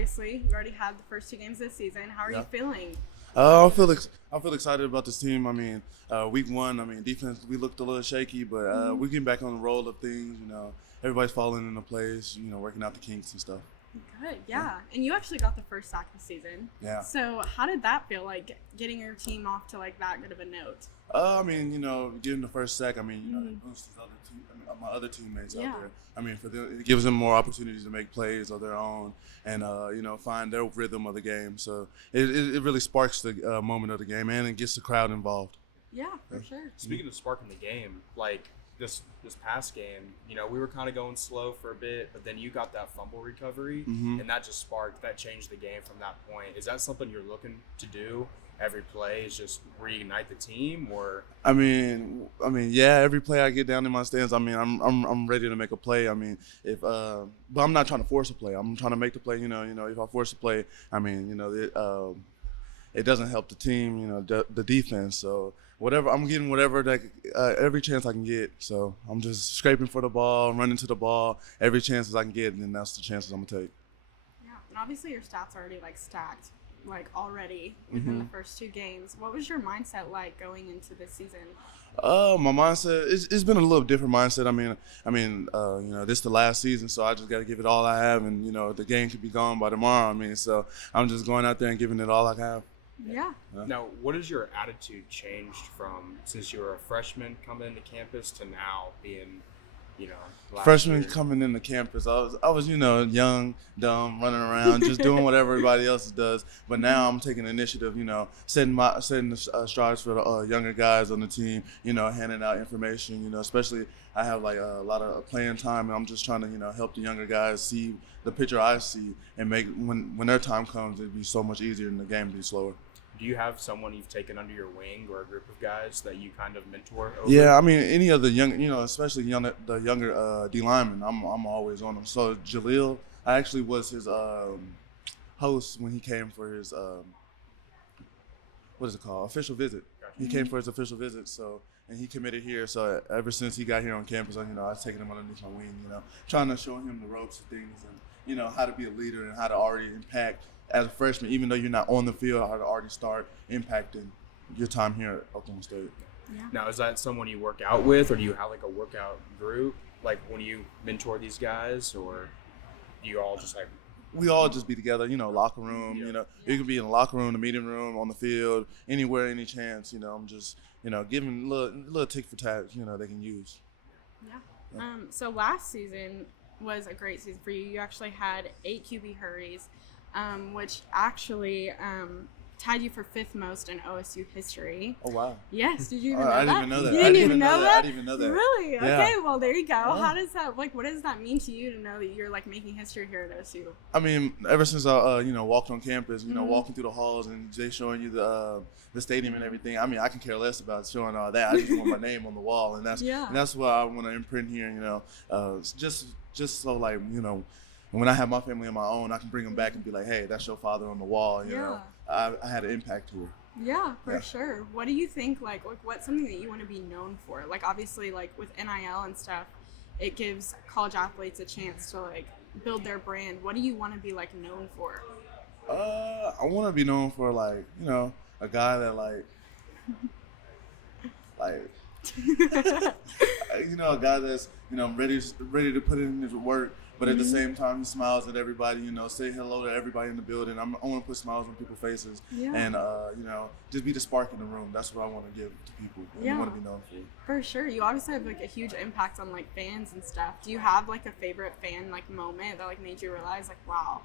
obviously, you already had the first 2 games this season. How are you feeling? I feel excited about this team. I mean, week one, I mean, defense, we looked a little shaky, but we're getting back on the roll of things. You know, everybody's falling into place, you know, working out the kinks and stuff. Good, yeah. And you actually got the first sack this season. Yeah. So how did that feel, like, getting your team off to, like, that good of a note? I mean, you know, getting the first sack, I mean, you know, it boosts my other teammates out there. I mean, it gives them more opportunities to make plays of their own and, you know, find their rhythm of the game. So it really sparks the moment of the game, and it gets the crowd involved. Yeah, for sure. Speaking of sparking the game, like this past game, you know, we were kind of going slow for a bit, but then you got that fumble recovery, and that just changed the game from that point. Is that something you're looking to do? Every play is just reignite the team, or I mean, yeah. Every play I get down in my stands, I mean, I'm ready to make a play. I mean, but I'm not trying to force a play. I'm trying to make the play. You know, if I force a play, I mean, you know, it doesn't help the team. You know, the defense. So I'm getting whatever that every chance I can get. So I'm just scraping for the ball, running to the ball every chance I can get, and then that's the chances I'm gonna take. Yeah, and obviously your stats are already like stacked. Like already within the first 2 games. What was your mindset like going into this season? My mindset it's been a little different mindset. I mean, you know, this is the last season, so I just got to give it all I have, and you know, the game could be gone by tomorrow. I mean, so I'm just going out there and giving it all I have. Yeah. Now, what has your attitude changed from since you were a freshman coming into campus to now being, you know, freshman coming into campus, I was, you know, young, dumb, running around, just doing whatever everybody else does. But now I'm taking initiative, you know, setting the strides for the younger guys on the team, you know, handing out information, you know, especially I have like a lot of playing time, and I'm just trying to, you know, help the younger guys see the picture I see and make when their time comes, it'd be so much easier and the game be slower. Do you have someone you've taken under your wing or a group of guys that you kind of mentor over? Yeah, I mean, any of the young, you know, especially the younger D linemen, I'm always on them. So Jaleel, I actually was his host when he came for his what is it called? Official visit. Gotcha. He came for his official visit, so and he committed here. So ever since he got here on campus, you know, I've taken him underneath my wing, you know, trying to show him the ropes and things, and you know how to be a leader and how to already impact. As a freshman, even though you're not on the field, how to already start impacting your time here at Oklahoma State. Yeah. Now, is that someone you work out with, or do you have like a workout group, like when you mentor these guys, or do you all just like? We all just be together, you know, locker room, you know, you can be in the locker room, the meeting room, on the field, anywhere, any chance, you know, I'm just, you know, giving little tick for tat, you know, they can use. Yeah. So last season was a great season for you. You actually had 8 QB hurries. Which actually tied you for 5th most in OSU history. Oh, wow. Yes, did you even know I that? didn't even know that. You didn't even know that? I didn't even know that. Really? Yeah. Okay, well, there you go. Wow. How does that, like, what does that mean to you to know that you're, like, making history here at OSU? I mean, ever since I, you know, walked on campus, you know, walking through the halls and they showing you the stadium and everything, I mean, I can care less about showing all that. I just want my name on the wall, and that's what I want to imprint here, you know, just so, like, you know, and when I have my family on my own, I can bring them back and be like, hey, that's your father on the wall. You know, I had an impact here. Yeah, for sure. What do you think, like what's something that you want to be known for? Like, obviously, like, with NIL and stuff, it gives college athletes a chance to, like, build their brand. What do you want to be, like, known for? I want to be known for, like, you know, a guy that, like, you know, a guy that's, you know, ready to put in his work. But at the same time, he smiles at everybody, you know, say hello to everybody in the building. I want to put smiles on people's faces and, you know, just be the spark in the room. That's what I want to give to people and I want to be known for. For sure. You obviously have, like, a huge impact on, like, fans and stuff. Do you have, like, a favorite fan, like, moment that, like, made you realize, like, wow?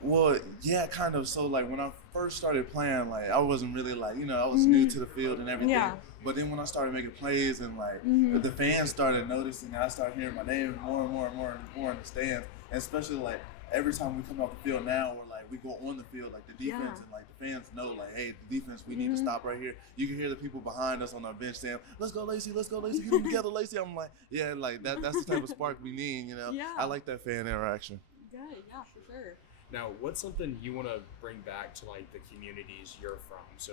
Well, yeah, kind of. So, like, when I first started playing, like, I wasn't really, like, you know, I was new to the field and everything. Yeah. But then when I started making plays and, like, the fans started noticing, I started hearing my name more and more in the stands. And especially, like, every time we come off the field now, or, like, we go on the field, like, the defense and, like, the fans know, like, hey, the defense, we need to stop right here. You can hear the people behind us on our bench saying, let's go, Lacy, get them together, Lacy. I'm like, yeah, like, that's the type of spark we need, you know. Yeah. I like that fan interaction. Good, yeah, for sure. Now, what's something you want to bring back to, like, the communities you're from? So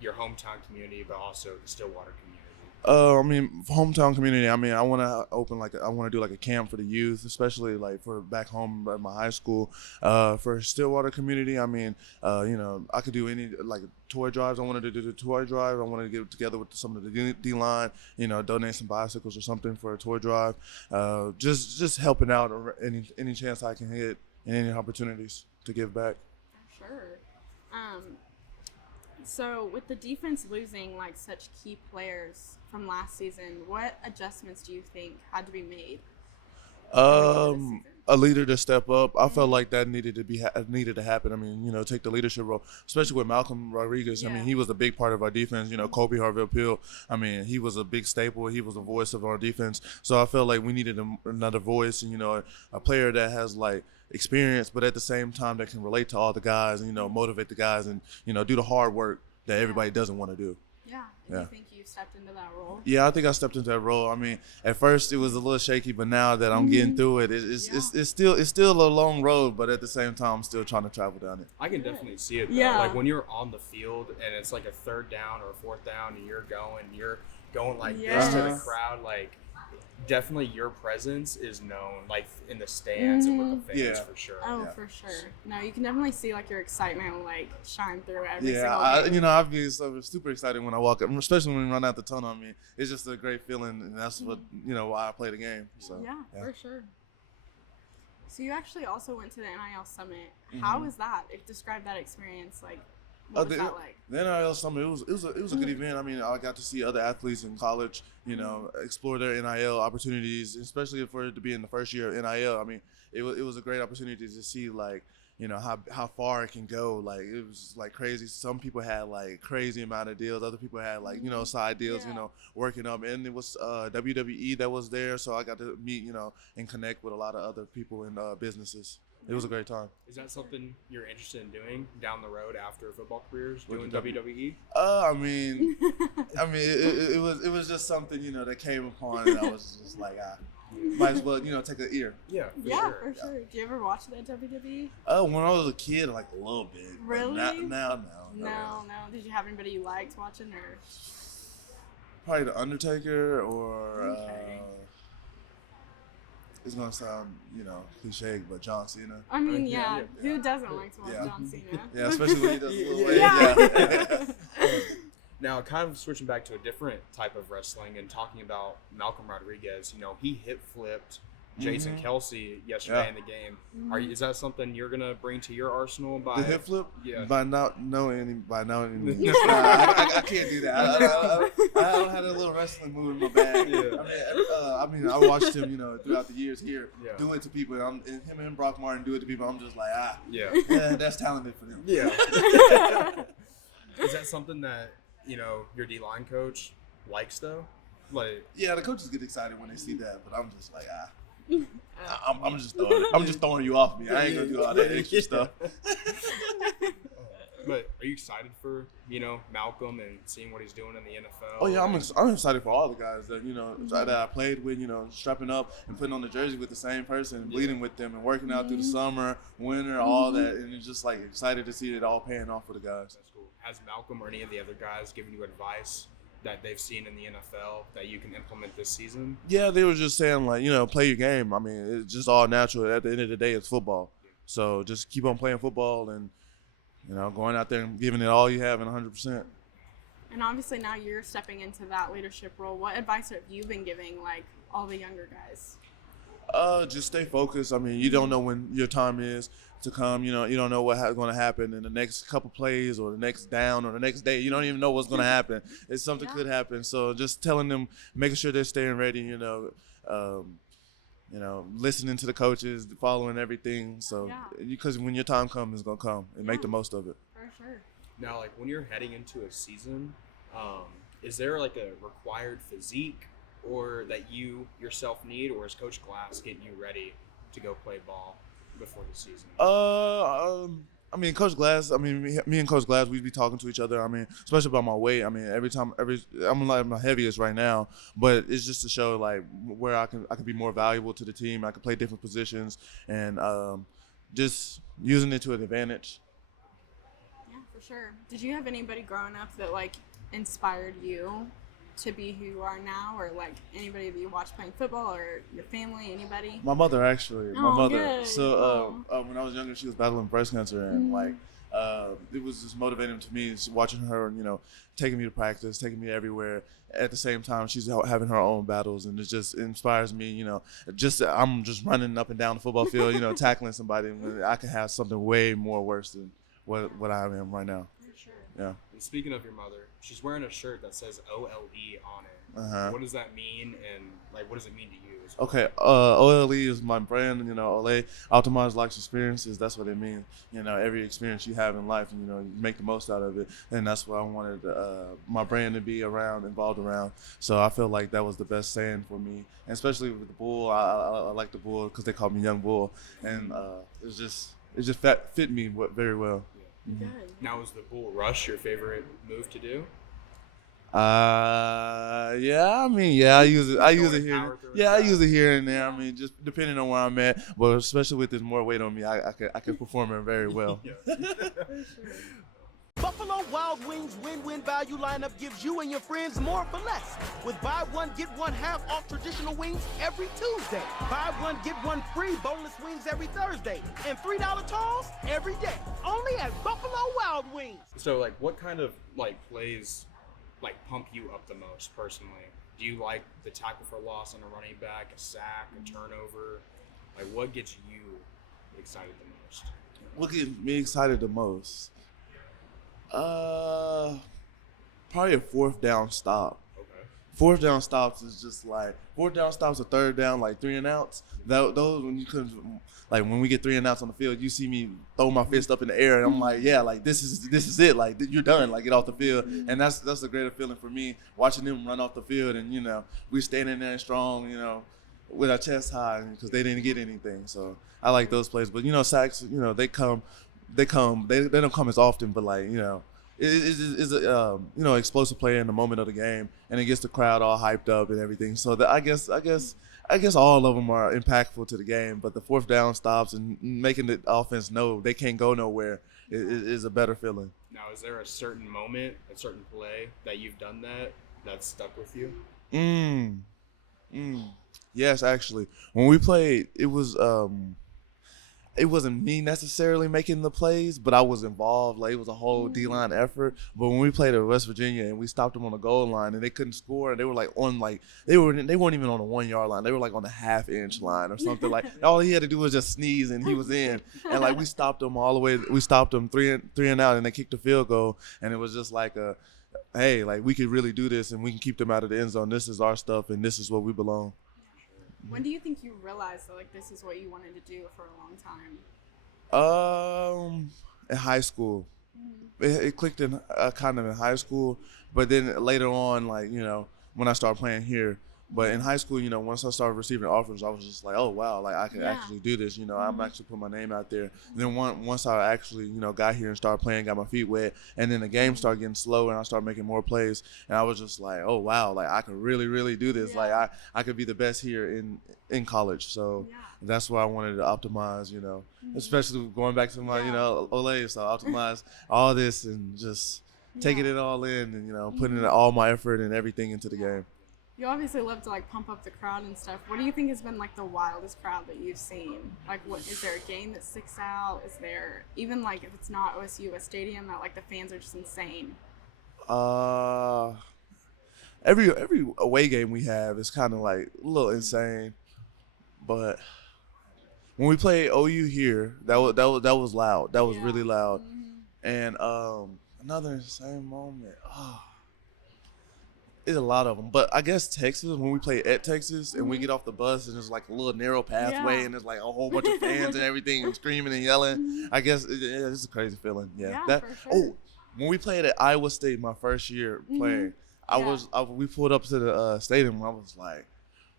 your hometown community, but also the Stillwater community. I mean, hometown community. I mean, I want to I want to do like a camp for the youth, especially like for back home at my high school. For Stillwater community, I mean, I could do any like toy drives. I wanted to do the toy drive. I wanted to get together with some of the D line, donate some bicycles or something for a toy drive. Just helping out any chance I can hit and any opportunities to give back. For sure. So with the defense losing like such key players from last season, what adjustments do you think had to be made? A leader to step up. I felt like that needed to happen. I mean, take the leadership role, especially with Malcolm Rodriguez. Yeah. I mean, he was a big part of our defense. Kobe Harville-Peel. I mean, he was a big staple. He was a voice of our defense. So I felt like we needed another voice. And, a player that has like experience, but at the same time that can relate to all the guys. And, motivate the guys and do the hard work that everybody doesn't want to do. Yeah. Do you think you stepped into that role? Yeah, I think I stepped into that role. I mean, at first it was a little shaky, but now that I'm getting through it, it's still a long road, but at the same time, I'm still trying to travel down it. I can definitely see it, though. Yeah. Like when you're on the field and it's like a third down or a fourth down and you're going like this to the crowd, like definitely your presence is known like in the stands and with the fans for sure. Oh, Yeah. for sure. No, you can definitely see like your excitement like shine through every single Yeah, game. I'd be super excited when I walk up, especially when we run out the tunnel. I mean, it's just a great feeling, and that's what why I play the game. So Yeah, for sure. So you actually also went to the NIL Summit. How was that? Describe that experience. Like, what was that like? The NIL Summit, it was a good event. I mean, I got to see other athletes in college, explore their NIL opportunities, especially for it to be in the first year of NIL. I mean, it was a great opportunity to see like, how far it can go. Like it was like crazy. Some people had like crazy amount of deals. Other people had like, side deals, working up. And it was WWE that was there. So I got to meet, and connect with a lot of other people in businesses. It was a great time. Is that something you're interested in doing down the road after football careers, doing WWE? I mean, it was just something, that came upon, and I was just like, might as well, take an ear. Yeah, For sure. Do you ever watch that WWE? When I was a kid, like a little bit. Really? No. No. Did you have anybody you liked watching or? Probably The Undertaker or, Okay. it's going to sound, cliche, but John Cena. I mean, Yeah. who doesn't like to watch Yeah. John Cena? Yeah, especially when he does a little Yeah. Now, kind of switching back to a different type of wrestling and talking about Malcolm Rodriguez, he hit flipped Jason Kelsey yesterday in the game. Is that something you're gonna bring to your arsenal? By the hip flip? Yeah. By now, I can't do that. I don't have a little wrestling move in my bag. Yeah. I mean, I watched him, throughout the years here do it to people. And him and Brock Martin do it to people. I'm just like, yeah, that's talented for them. Yeah. Is that something that your D-line coach likes though? Like, yeah, the coaches get excited when they see that, but I'm just like, I'm just throwing you off me. I ain't gonna do all that extra stuff. But are you excited for Malcolm and seeing what he's doing in the NFL? Oh yeah, I'm excited for all the guys that that I played with. Strapping up and putting on the jersey with the same person, and bleeding with them, and working out through the summer, winter, all that, and it's just like excited to see it all paying off for the guys. That's cool. Has Malcolm or any of the other guys given you advice that they've seen in the NFL that you can implement this season? Yeah, they were just saying like, play your game. I mean, it's just all natural. At the end of the day, it's football. So just keep on playing football and, going out there and giving it all you have and 100%. And obviously now you're stepping into that leadership role. What advice have you been giving like all the younger guys? Just stay focused. I mean, you don't know when your time is to come. You don't know what's going to happen in the next couple plays or the next down or the next day. You don't even know what's going to happen. It's something could happen. So just telling them, making sure they're staying ready. Listening to the coaches, following everything. So because when your time comes, it's going to come and make the most of it. For sure. Now, like when you're heading into a season, is there like a required physique or that you yourself need, or is Coach Glass getting you ready to go play ball before the season? I mean, Coach Glass. I mean, me and Coach Glass, we'd be talking to each other. I mean, especially about my weight. I mean, I'm like my heaviest right now, but it's just to show like where I can be more valuable to the team. I can play different positions and just using it to an advantage. Yeah, for sure. Did you have anybody growing up that like inspired you to be who you are now, or like anybody that you watch playing football, or your family, anybody? My mother, actually. My mother. Good. So when I was younger, she was battling breast cancer, and like it was just motivating to me watching her, taking me to practice, taking me everywhere. At the same time, she's having her own battles, and it just inspires me. I'm just running up and down the football field, tackling somebody, and I could have something way more worse than what I am right now. For sure. Yeah. And speaking of your mother, she's wearing a shirt that says OLE on it. Uh-huh. What does that mean, and like, what does it mean to you? Okay, OLE is my brand, Ole, optimized life experiences. That's what it means. Every experience you have in life, you make the most out of it. And that's what I wanted my brand to be involved around. So I feel like that was the best saying for me. And especially with the bull, I like the bull because they call me Young Bull. And it just fit me very well. Yeah. Good. Now, is the bull rush your favorite move to do? Yeah, I use it here. Yeah, I use it here and there. Just depending on where I'm at, but especially with this more weight on me, I can perform it very well. For sure. Buffalo Wild Wings win-win value lineup gives you and your friends more for less. With buy one, get one half off traditional wings every Tuesday. Buy one, get one free boneless wings every Thursday. And $3 tolls every day. Only at Buffalo Wild Wings. So, like, what kind of plays pump you up the most personally? Do you like the tackle for loss on a running back, a sack, a turnover? Like, what gets you excited the most? What gets me excited the most? Probably a fourth down stop. Okay. Fourth down stops is just like fourth down stops, a third down, like 3 and outs. Those when you couldn't, like when we get 3 and outs on the field, you see me throw my fist up in the air, and I'm like, yeah, like this is it, like you're done, like get off the field, and that's a greater feeling for me watching them run off the field, and we standing there strong, with our chest high because they didn't get anything. So I like those plays, but sacks, they don't come as often, but like it's a explosive play in the moment of the game, and it gets the crowd all hyped up and everything. So I guess all of them are impactful to the game, but the fourth down stops and making the offense know they can't go nowhere is a better feeling. Now, is there a certain moment, a certain play that you've done that's stuck with you? Yes, actually, when we played, it wasn't me necessarily making the plays, but I was involved. Like, it was a whole D-line effort. But when we played at West Virginia and we stopped them on the goal line and they couldn't score, and they were like they weren't even on the 1 yard line. They were like on the half-inch line or something. Like, all he had to do was just sneeze and he was in. And like we stopped them all the way. We stopped them three and out, and they kicked the field goal. And it was just like hey, like we could really do this and we can keep them out of the end zone. This is our stuff and this is where we belong. When do you think you realized that this is what you wanted to do for a long time? In high school, it clicked in kind of in high school, but then later on, when I started playing here. But in high school, once I started receiving offers, I was just like, oh wow, like I can actually do this. I'm actually putting my name out there. And then once I actually, got here and started playing, got my feet wet, and then the game started getting slow, and I started making more plays, and I was just like, oh wow, like I could really, really do this. Yeah. Like I could be the best here in college. So that's why I wanted to optimize, especially going back to my, Ole. So optimize all this and just taking it all in, and putting all my effort and everything into the game. You obviously love to pump up the crowd and stuff. What do you think has been the wildest crowd that you've seen? What is there a game that sticks out? Is there even if it's not OSU, a stadium that the fans are just insane? Every away game we have is kind of a little insane, but when we played OU here, that was loud. That was really loud, and another insane moment. It's a lot of them, but I guess Texas, when we play at Texas and we get off the bus and there's a little narrow pathway and there's a whole bunch of fans and everything and screaming and yelling, I guess it's a crazy feeling. Yeah, for sure. When we played at Iowa State my first year playing, we pulled up to the stadium and I was like,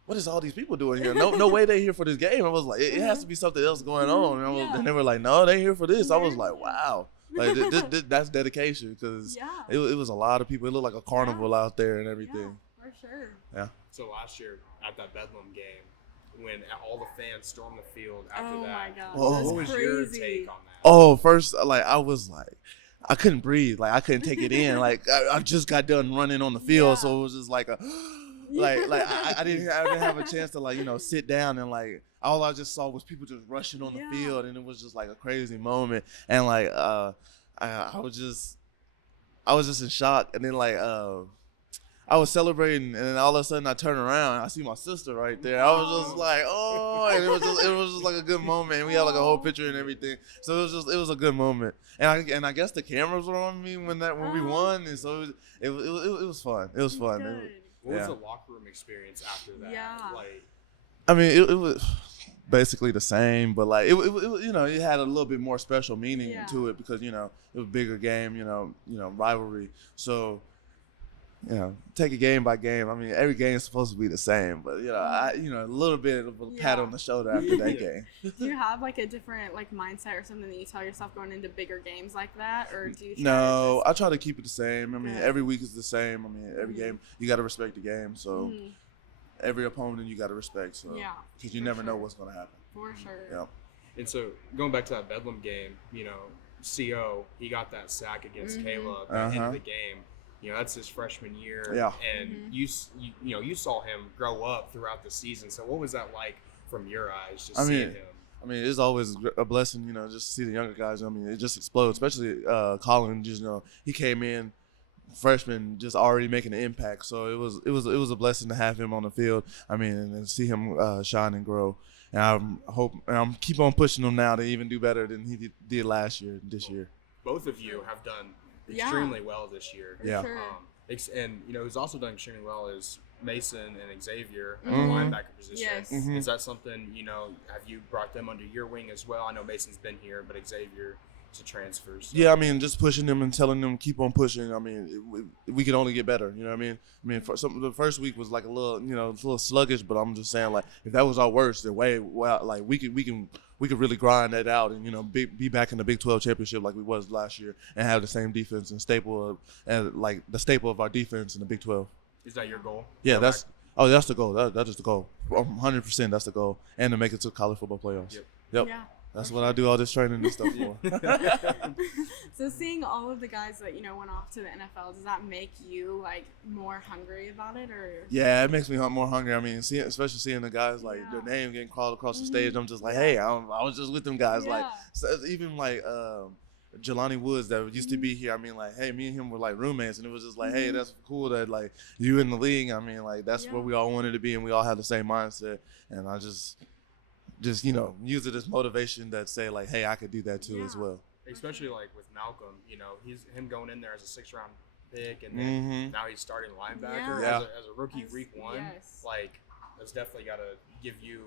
what is all these people doing here? No way they're here for this game. I was like, it has to be something else going on. And they were like, no, they're here for this. I was like, wow. That's dedication because it was a lot of people. It looked like a carnival out there and everything. Yeah, for sure. Yeah. So last year at that Bedlam game, when all the fans stormed the field after oh that, my God, what was crazy. your take on that? Oh, first, I was like, I couldn't breathe. Like I couldn't take it in. Like I just got done running on the field, so it was just like a I didn't have a chance to like, you know, sit down, and like all I just saw was people just rushing on the field, and it was just like a crazy moment. And like I was just in shock, and then like I was celebrating, and then all of a sudden I turn around and I see my sister right there. I was just like, oh, and it was just like a good moment. And we had like a whole picture and everything. So it was a good moment. And I guess the cameras were on me when we won, and so it was fun. It was fun. What was the locker room experience after that? Yeah. Like, I mean, it was basically the same, but like it you know, it had a little bit more special meaning to it because, you know, it was a bigger game, you know, rivalry. So, you know, take it game by game. I mean, every game is supposed to be the same, but you know, a little bit of a pat on the shoulder after that game. Do you have like a different like mindset or something that you tell yourself going into bigger games like that, or do you? I try to keep it the same. I mean, every week is the same. I mean, every game you got to respect the game. So every opponent you got to respect. So because you never know what's going to happen. For sure. Yeah. And so going back to that Bedlam game, you know, CO, he got that sack against Caleb at the end of the game. You know, that's his freshman year. Yeah. And you saw him grow up throughout the season. So what was that like from your eyes, just seeing him? I mean, it's always a blessing, you know, just to see the younger guys. I mean, it just explodes, especially Colin. Just, you know, he came in freshman, just already making an impact. So it was a blessing to have him on the field. I mean, and see him shine and grow. And I'm keep on pushing him now to even do better than he did this year. Both of you have done extremely well this year. Yeah. Sure. And you know, who's also done extremely well is Mason and Xavier at the linebacker position. Yes. Is that something, you know, have you brought them under your wing as well? I know Mason's been here, but Xavier is a transfer. So. Yeah, I mean, just pushing them and telling them keep on pushing. I mean, we can only get better. You know what I mean? I mean, the first week was like a little sluggish, but I'm just saying, like, if that was our worst, like we could really grind that out and, you know, be back in the Big 12 championship like we was last year and have the same defense and staple of our defense in the Big 12. Is that your goal? Yeah, that's the goal. That is the goal. 100%, that's the goal, and to make it to college football playoffs. Yep. Yeah. That's what I do all this training and stuff for. So seeing all of the guys that, you know, went off to the NFL, does that make you like more hungry about it, or? Yeah, it makes me more hungry. I mean, especially seeing the guys like their name getting called across the stage. I'm just like, hey, I was just with them guys. Like, so even like Jelani Woods that used to be here. I mean, like, hey, me and him were like roommates, and it was just like, hey, that's cool that like you in the league. I mean, like that's where we all wanted to be, and we all have the same mindset. And I just you know, use it as motivation that say like, hey, I could do that too as well. Especially like with Malcolm, you know, him going in there as a 6th round pick, and then now he's starting linebacker as a rookie week 1. Like, that's definitely got to give you,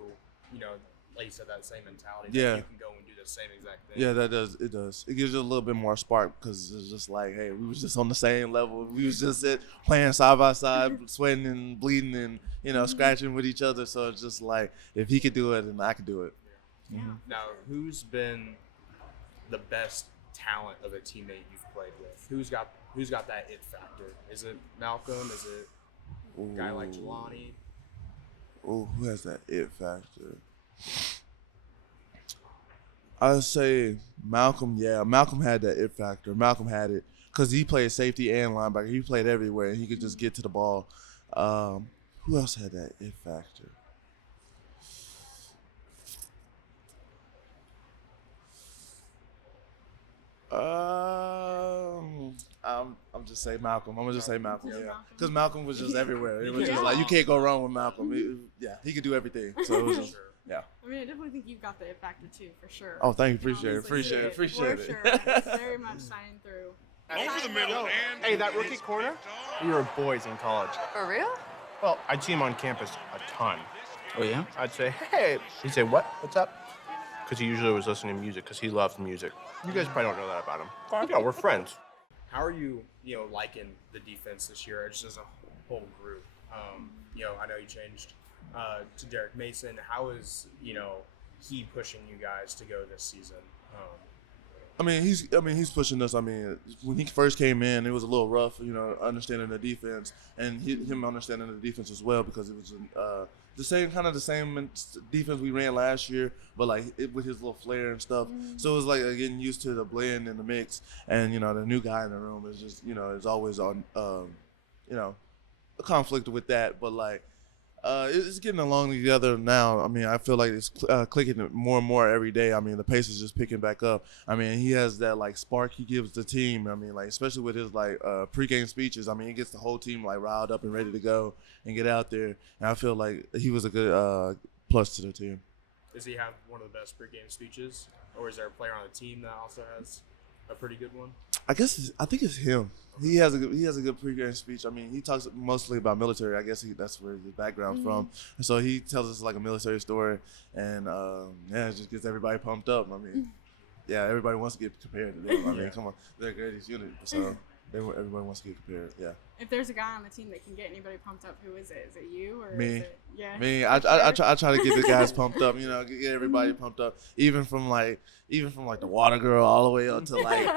you know, like you said, that same mentality. That you can go and do the same exact thing. Yeah, that does. It does. It gives you a little bit more spark because it's just like, hey, we was just on the same level. We was just playing side by side, sweating and bleeding and, you know, scratching with each other. So it's just like, if he could do it, then I could do it. Yeah. Now, who's been the best talent of a teammate you've played with? Who's got that it factor? Is it Malcolm? Is it a guy like Jelani? Oh, who has that it factor? I'd say Malcolm. Yeah, Malcolm had that it factor. Malcolm had it because he played safety and linebacker. He played everywhere, and he could just get to the ball. Who else had that it factor? I'm just say Malcolm. I'm gonna just say Malcolm. Yeah, because Malcolm was just everywhere. It was just like you can't go wrong with Malcolm. He could do everything. So it was just, I mean, I definitely think you've got the it factor too, for sure. Oh, thank you. Appreciate it. For sure. It's very much shining through. Over the middle. Hey, that rookie corner? We were boys in college. For real? Well, I'd see him on campus a ton. Oh, yeah? I'd say, hey. He'd say, what? What's up? Because he usually was listening to music because he loves music. You guys probably don't know that about him. You know, we're friends. How are you, you know, liking the defense this year, just as a whole group? You know, I know you changed to Derek Mason. How is, you know, he pushing you guys to go this season? He's pushing us. I mean, when he first came in, it was a little rough, you know, understanding the defense, and him understanding the defense as well because it was the same defense we ran last year, but like with his little flair and stuff. So it was like getting used to the blend and the mix. And the new guy in the room is just is always on a conflict with that. But like it's getting along together now. I mean, I feel like it's clicking more and more every day. I mean, the pace is just picking back up. I mean, he has that like spark he gives the team. I mean, like especially with his like pregame speeches. I mean, he gets the whole team like riled up and ready to go and get out there. And I feel like he was a good plus to the team. Does he have one of the best pregame speeches, or is there a player on the team that also has a pretty good one? I think it's him. He has a good pregame speech. I mean, he talks mostly about military. I guess that's where his background's from. And so he tells us like a military story, and it just gets everybody pumped up. I mean, yeah, everybody wants to get compared to them. I mean, come on, they're the greatest unit, so everybody wants to get compared. Yeah. If there's a guy on the team that can get anybody pumped up, who is it? Is it you or me? Is it, yeah. Me. I try to get the guys pumped up. Get everybody pumped up. Even from like the water girl all the way up to like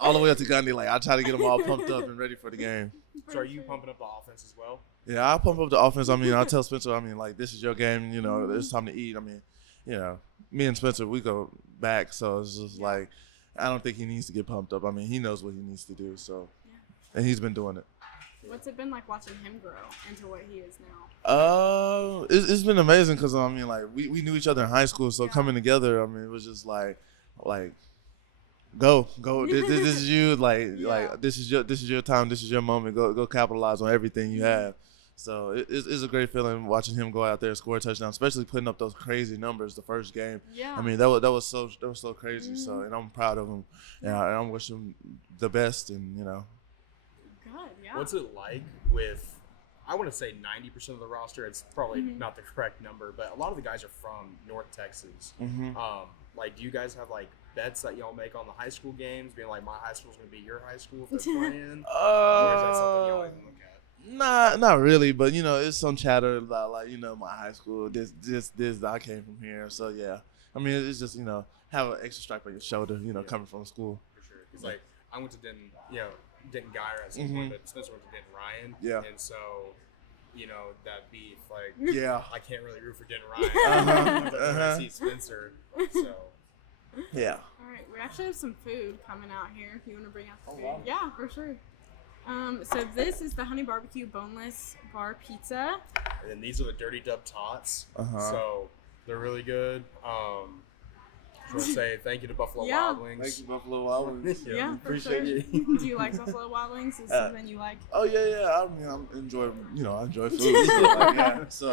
all the way up to Gundy. Like I try to get them all pumped up and ready for the game. So are you pumping up the offense as well? Yeah, I pump up the offense. I mean, I tell Spencer, I mean, like this is your game. It's time to eat. I mean, me and Spencer, we go back, so it's just like I don't think he needs to get pumped up. I mean, he knows what he needs to do. So, and he's been doing it. What's it been like watching him grow into what he is now? It's been amazing because I mean, like we knew each other in high school, so coming together, I mean, it was just like, go. This is you. Like this is your time. This is your moment. Go capitalize on everything you have. So it's a great feeling watching him go out there and score a touchdown, especially putting up those crazy numbers the first game. Yeah. I mean that was so crazy. So and I'm proud of him, and I'm wishing him the best. And Good. Yeah. What's it like with, I want to say 90% of the roster, it's probably not the correct number, but a lot of the guys are from North Texas. Like, do you guys have, like, bets that y'all make on the high school games, being like, my high school's going to be your high school if they're playing? Or is that something y'all even look at? Not really, but, it's some chatter about, like, my high school, this, I came from here. So, yeah. I mean, it's just, have an extra stripe on your shoulder, coming from school. For sure. Because, like, I went to Denton Geyer at some point, but Spencer went to Denton Ryan. Yeah. And so, that beef, like, I can't really root for Denton Ryan. I see Spencer, so. Yeah. All right, we actually have some food coming out here if you want to bring out the food. Wow. Yeah, for sure. So this is the honey barbecue boneless bar pizza. And then these are the Dirty Dub Tots. So they're really good. I just want to say thank you to Buffalo Wild Wings. Thank you, Buffalo Wild Wings. Yeah, appreciate it. Do you like Buffalo Wild Wings? Is something you like? Oh yeah. I mean, I enjoy food. So,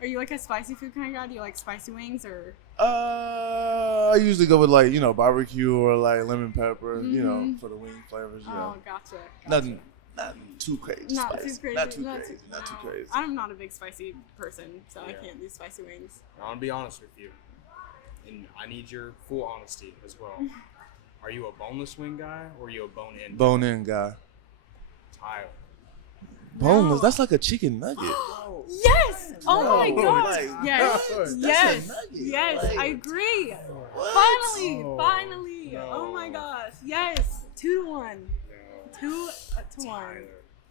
Are you like a spicy food kind of guy? Do you like spicy wings or? I usually go with like barbecue or like lemon pepper. For the wing flavors. Oh, gotcha. Nothing too crazy. Not spicy. too crazy. Not too crazy. I'm not a big spicy person, so I can't do spicy wings. I want to be honest with you. And I need your full honesty as well. Are you a boneless wing guy or are you a bone-in? Bone-in guy. Tyler. Boneless? No. That's like a chicken nugget. Yes! Oh no, my god! Like, Yes! Like, I agree. What? Finally! No. Oh my gosh! Yes! 2-1. 2-1.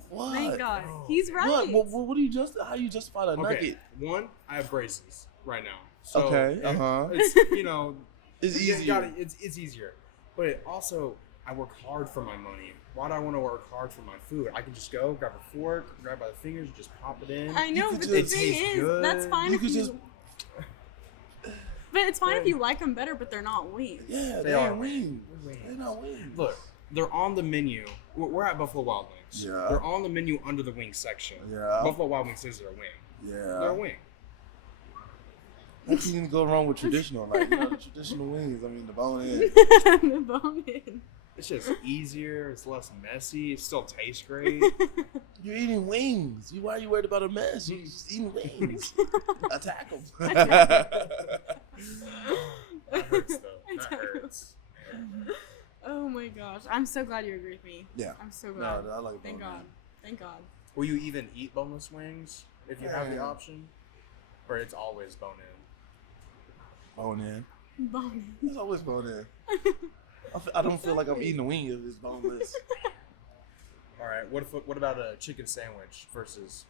What? Thank God. He's right. What do you how you justify that nugget? One, I have braces right now. So okay. It's it's easier. It's easier, but it also I work hard for my money. Why do I want to work hard for my food? I can just go grab a fork, grab by the fingers, and just pop it in. I know, but the thing is, that's fine if you. But it's fine if you like them better, but they're not wings. Yeah, they are wings. They're not wings. Look, they're on the menu. We're at Buffalo Wild Wings. Yeah. They're on the menu under the wing section. Yeah. Buffalo Wild Wings says they're a wing. Yeah. They're a wing. What can go wrong with traditional? Like, the traditional wings, I mean, the bone-in. The bone-in. It's just easier. It's less messy. It still tastes great. You're eating wings. Why are you worried about a mess? You're just eating wings. Attack them. That hurts, though. That hurts. Oh, my gosh. I'm so glad you agree with me. Yeah. I'm so glad. No, I like Thank God. Thank God. Will you even eat boneless wings if you have the option? Or it's always bone-in? Bone-in. Bone-in. It's always bone-in. I don't feel like I'm eating a wing if it's boneless. All right. What about a chicken sandwich versus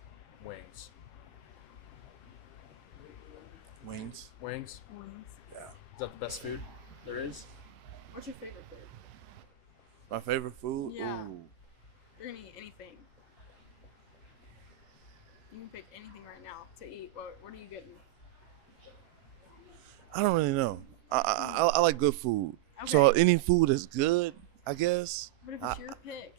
wings? Wings. Wings? Wings. Yeah. Is that the best food there is? What's your favorite food? My favorite food? Yeah. Ooh. You're gonna eat anything. You can pick anything right now to eat. What are you getting? I don't really know. I like good food. Okay. So any food is good, I guess. What if it's your pick?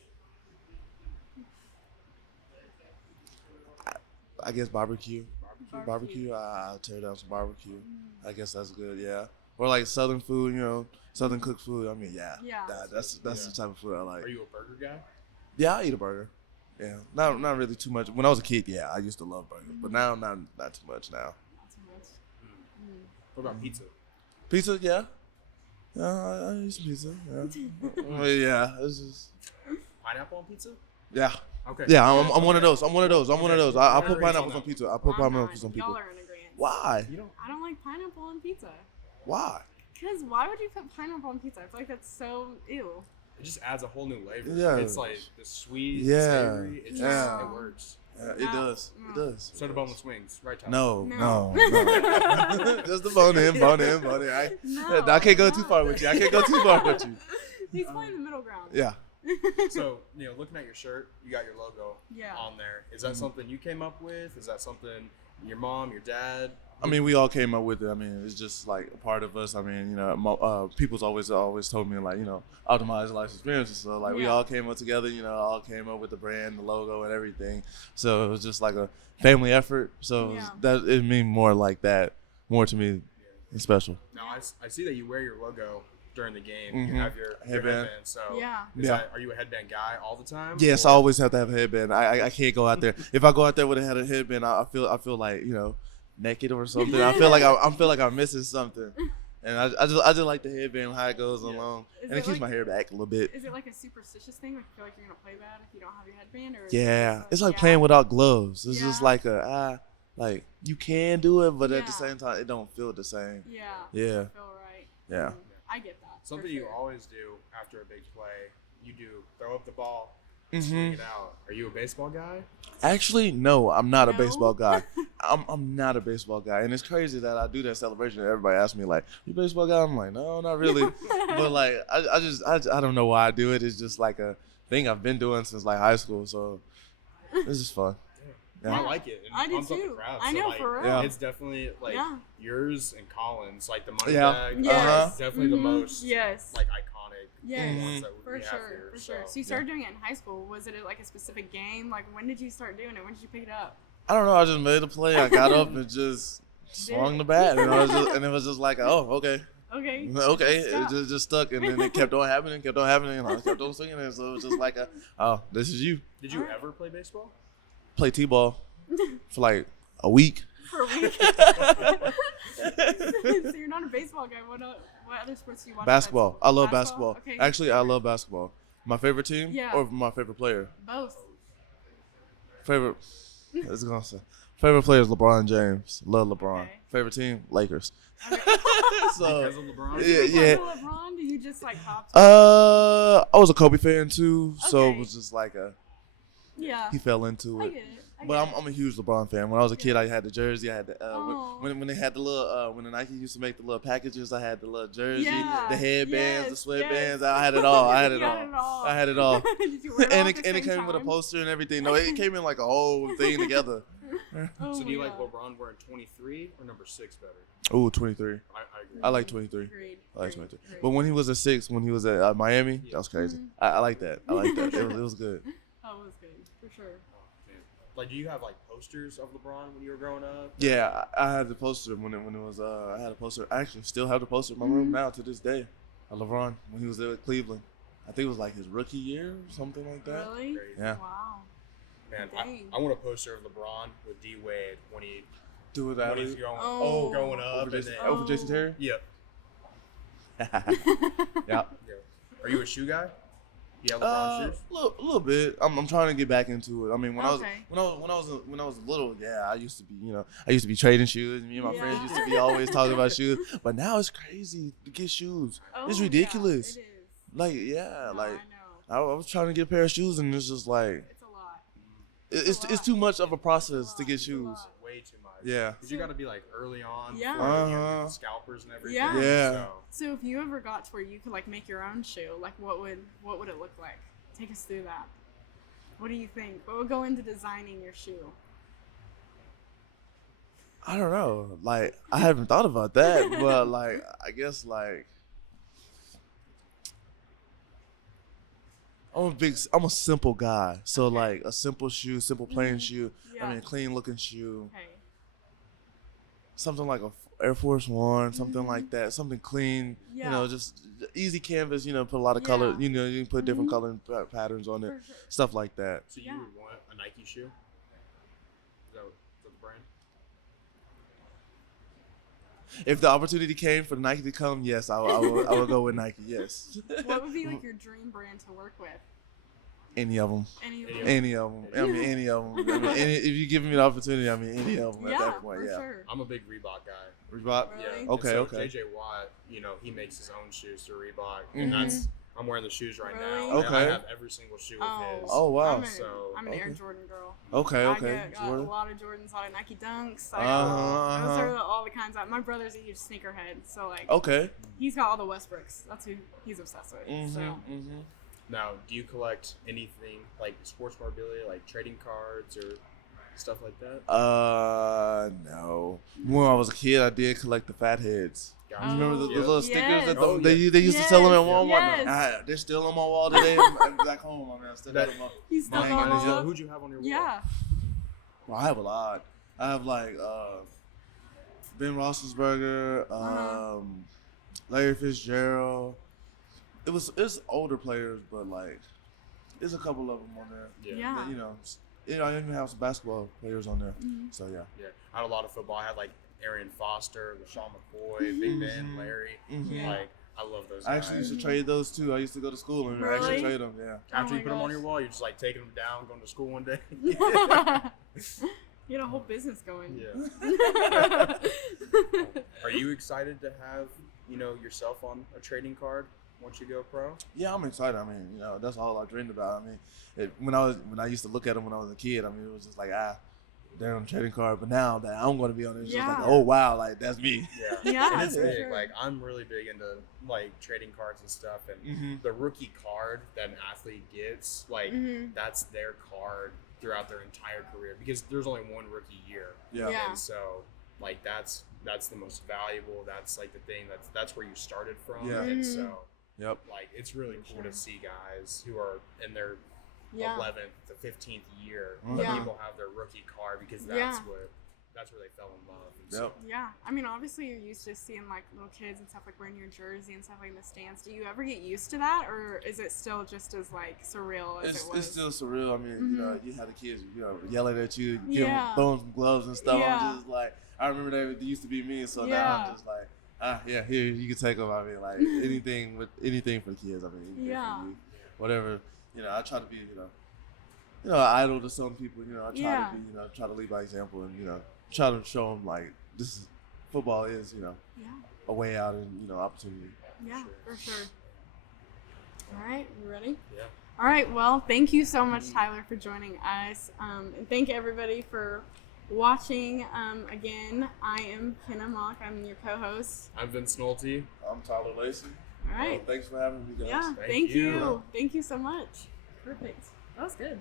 I guess barbecue. Barbecue. I'll tear down some barbecue. I guess that's good. Yeah. Or like Southern food, Southern cooked food. I mean, yeah. Yeah. That's the type of food I like. Are you a burger guy? Yeah, I eat a burger. Yeah, not really too much. When I was a kid, yeah, I used to love burgers, but now not too much now. Not too much. What about pizza? Pizza, yeah. I eat some pizza. Yeah, yeah. It's just Pineapple on pizza? yeah. Okay. Yeah, I'm one of those. I'm one of those. I put Agreed pineapples on on that. pizza. I put I'm pineapples not. on people. Y'all are in agreement. Why? You don't. I don't like pineapple on pizza. Why? Because why would you put pineapple on pizza? I feel like that's so ew. It just adds a whole new flavor. Yeah. It's like the sweet, Yeah. savory. It just Yeah. it works. Yeah, it does. It does. So the boneless wings, right? Tyler? No. No. Just the bone in. No, I can't go too no. far with you. I can't go too far with you. He's playing the middle ground. Yeah. So looking at your shirt, you got your logo Yeah. on there. Is that something you came up with? Is that something your mom, your dad? I mean, we all came up with it. I mean, it's just like a part of us. I mean, people's always told me like, optimize life experiences. So like we Yeah. all came up together. All came up with the brand, the logo, and everything. So it was just like a family effort. So Yeah. that it mean more like that, more to me, and special. Now I see that you wear your logo during the game. Mhm. You have your headband. So Yeah. are you a headband guy all the time? Yes, or- I always have to have a headband. I can't go out there. If I go out there with a headband, I feel like naked or something. I feel like I'm missing something. And I just like the headband, how it goes along, Is and it it keeps like- my hair back a little bit. Is it like a superstitious thing? Like you feel like you're gonna play bad if you don't have your headband? Or Yeah, it's like yeah. playing without gloves. It's just Yeah. like like you can do it, but at the Yeah. same time, it don't feel the same. Yeah. Yeah. Doesn't feel right. Yeah. I get that. for Something you sure. always do after a big play, you do throw up the ball, Mhm. swing it out. Are you a baseball guy? Actually, no, I'm not a No? baseball guy. I'm not a baseball guy, and it's crazy that I do that celebration. And everybody asks me like, "You a baseball guy?" I'm like, "No, not really." But like, I don't know why I do it. It's just like a thing I've been doing since like high school. So it's just fun. Yeah. I like it. It I do pumps up the too. crowd. I So, know, like, for real. Yeah. It's definitely like Yeah. yours and Collins, like the money Yeah. bag. Yes. Is definitely the Mhm. most Yes. like iconic Yes. ones that For we have sure. here. For sure. So you started doing it in high school. Was it like a specific game? Like when did you start doing it? When did you pick it up? I don't know. I just made a play. I got up and just swung the bat, and it was just like, oh, okay. Okay. Okay, it Stop. just stuck, and then it kept on happening, and I kept on swinging it. So it was just like, oh, this is you. Did you Alright. ever play baseball? Play t-ball for like a week. For a week. So you're not a baseball guy. What other sports do you watch? Basketball. besides I love basketball. Okay. Actually, I love basketball. My favorite team Yeah. or my favorite player? Both. Favorite. Let's go. Favorite player is LeBron James. Love LeBron. Okay. Favorite team, Lakers. Okay. So Because of LeBron? yeah, yeah. Because of LeBron, do you just like hop? I was a Kobe fan too, so Okay. it was just like Yeah. he fell into I it. get it. But I'm a huge LeBron fan. When I was a kid, I had the jersey. I had the Oh. when they had the little when the Nike used to make the little packages. I had the little jersey, Yeah. the headbands, the Yes, sweatbands. yes. I had it all. I had it You all. had it all. I had it all. Did you wear it all and at it the came same with a time? poster and everything. No, it came in like a whole thing together. Oh So do you my like God. LeBron wearing 23 or number 6 better? Oh, 23. I agree. I like 23. Agreed. I like Agreed. 23. Agreed. But when he was at 6, when he was at Miami, that was crazy. Mm-hmm. I like that. I like that. It was good. That was good for sure. Oh, man. Like, do you have like posters of LeBron when you were growing up? Yeah, I had the poster when it was. I had a poster. I actually still have the poster in my Mm-hmm. room now to this day. Of LeBron when he was there at Cleveland. I think it was like his rookie year or something like that. Really? Crazy. Yeah. Wow. Man, Dang. I want a poster of LeBron with D Wade when Do it that he's way. going, Oh. going up. Over And Jason, then, over Jason Terry. Yep. Yeah. Yeah. Are you a shoe guy? You have LeBron shoes? A little bit. I'm trying to get back into it. I mean, when Okay. I was little, yeah, I used to be trading shoes. Me and my friends used to be always talking about shoes. But now it's crazy to get shoes. Oh, It's yeah, ridiculous. it is. Like, yeah, No, like I know. I was trying to get a pair of shoes, and it's just like It's a lot. it's too much of a process to get shoes. Way too much. Yeah. Because you got to be like early on. Yeah. before you get the scalpers and everything. Yeah. Yeah. So if you ever got to where you could like make your own shoe, like what would it look like? Take us through that. What do you think? What would go into designing your shoe? I don't know. Like, I haven't thought about that, but like, I guess like, I'm a simple guy. So Okay. like a simple shoe, simple plain shoe. Yeah. I mean, a clean looking shoe. Okay. Something like a Air Force One, something like that. Something clean. Yeah. You know, just easy canvas. You know, put a lot of color. You know, you can put different color patterns on it. For sure. Stuff like that. So you would want a Nike shoe? Is that the brand? If the opportunity came for Nike to come, yes, I would go with Nike. Yes. What would be like your dream brand to work with? Any of them. Any of them? Any of them. I mean, any of them. I mean, if you give me the opportunity, I mean, any of them at Yeah, that point. for Yeah. sure. I'm a big Reebok guy. Reebok. Really? Yeah. Okay, And so okay. JJ Watt, you know, he makes his own shoes through Reebok, Mhm. and that's I'm wearing the shoes right Really? now. and I Okay. have every single shoe of his. Oh, wow. I'm an Air Okay. Jordan girl. Okay, I okay. got a Jordan. lot of Jordans, a lot of Nike Dunks. Uh-huh, Those are all the kinds. My brother's a huge sneakerhead, so like Okay. he's got all the Westbrooks. That's who he's obsessed with. So Mm-hmm. Now, do you collect anything like sports memorabilia, like trading cards or stuff like that? No. When I was a kid, I did collect the fat heads. Gotcha. You remember the little stickers Yes. that Oh, they yeah. used to sell them at Yes, Walmart? yes. They're still on my wall today. I'm back home. I mean, I still got them up. he's still Mine got is all. Who'd you have on your wall? Yeah. Well, I have a lot. I have like Ben Roethlisberger, Larry Fitzgerald. It's older players, but like there's a couple of them on there. Yeah. That, I even have some basketball players on there. Mm-hmm. So yeah. Yeah. I had a lot of football. I had like Arian Foster, LaShawn McCoy, Big Ben, Larry. Yeah. Like, I love those I guys. actually used to trade those too. I used to go to school and Really? actually trade them. Yeah. After Oh you my put them on gosh. your wall, you're just like taking them down, going to school one day. You had a whole business going. Yeah. Are you excited to have, yourself on a trading card once you go pro? Yeah, I'm excited. I mean, that's all I dreamed about. I mean, when I used to look at them when I was a kid, I mean, it was just like, they're on a trading card. But now that I'm going to be on it, it's just like, Yeah. oh wow, like that's me. Yeah. Yeah, And it's for big. sure. Like, I'm really big into like trading cards and stuff. And Mm-hmm. the rookie card that an athlete gets, like, that's their card throughout their entire career because there's only one rookie year. Yeah. Yeah. And so, like, that's the most valuable. That's like the thing that's where you started from. Yeah. And so, Yep. like, it's really cool to see guys who are in their Yeah. 11th to 15th year. Yeah. People have their rookie card because Yeah. that's where they fell in love. And so, Yep. Yeah, I mean, obviously you're used to seeing like little kids and stuff like wearing your jersey and stuff like in the stands. Do you ever get used to that, or is it still just as like surreal as it was? It's still surreal. I mean, you have the kids, yelling at you, Yeah. throwing some gloves and stuff. Yeah. I'm just like, I remember that used to be me, so now Yeah. I'm just like, here, you can take them. I mean, like anything for the kids. I mean, anything Yeah. for me, whatever. I try to be, an idol to some people. I try Yeah. to be, try to lead by example, and try to show them like football is, Yeah. a way out and opportunity. Yeah, for sure. All right, you ready? yeah. All right, well, thank you so much, Tyler, for joining us. And thank everybody for watching. Again, I am Kenna Mock. I'm your co-host. I'm Vince Nolte. I'm Tyler Lacy. All right. Thanks for having me, guys. Yeah, Thank thank you. you. Thank you so much. Perfect. That was good.